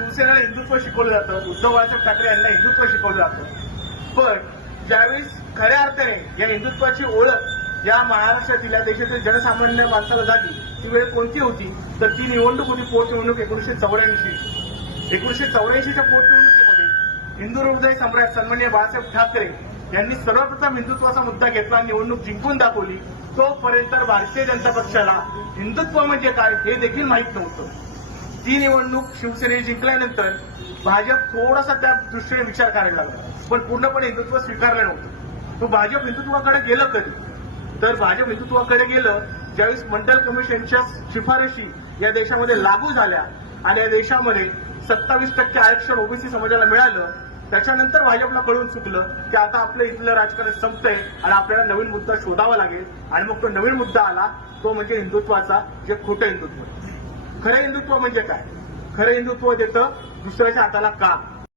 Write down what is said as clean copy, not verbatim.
शिवसेनेला हिंदुत्व शिकवलं जातं, उद्धव बाळासाहेब ठाकरे यांना हिंदुत्व शिकवलं जातं. पण ज्यावेळेस खऱ्या अर्थाने या हिंदुत्वाची ओळख या महाराष्ट्रातील या देशातील जनसामान्य माणसाला झाली ती वेळ कोणती होती, तर ती निवडणूक होती पोटनिवडणूक 1984. 1984च्या पोटनिवडणुकीमध्ये हिंदू हृदय सम्राट सन्माननीय बाळासाहेब ठाकरे यांनी सर्वप्रथम हिंदुत्वाचा मुद्दा घेतला, निवडणूक जिंकून दाखवली. तोपर्यंत भारतीय जनता पक्षाला हिंदुत्व म्हणजे काय हे देखील माहीत नव्हतं. ती निवडणूक शिवसेनेने जिंकल्यानंतर भाजप थोडासा त्या दृष्टीने विचार करायला लागला, पण पूर्णपणे हिंदुत्व स्वीकारलं नव्हतं. तो भाजप हिंदुत्वाकडे गेलं कधी, तर भाजप हिंदुत्वाकडे गेलं ज्यावेळेस मंडल कमिशनच्या शिफारशी या देशामध्ये लागू झाल्या आणि या देशामध्ये 27% आरक्षण ओबीसी समाजाला मिळालं. त्याच्यानंतर भाजपला कळून चुकलं की आता आपलं इथलं राजकारण संपतंय आणि आपल्याला नवीन मुद्दा शोधावा लागेल. आणि मग तो नवीन मुद्दा आला, तो म्हणजे हिंदुत्वाचा, जे खोटं हिंदुत्व. खरं हिंदुत्व म्हणजे काय? खरं हिंदुत्व देतं दुसऱ्याच्या हाताला काम.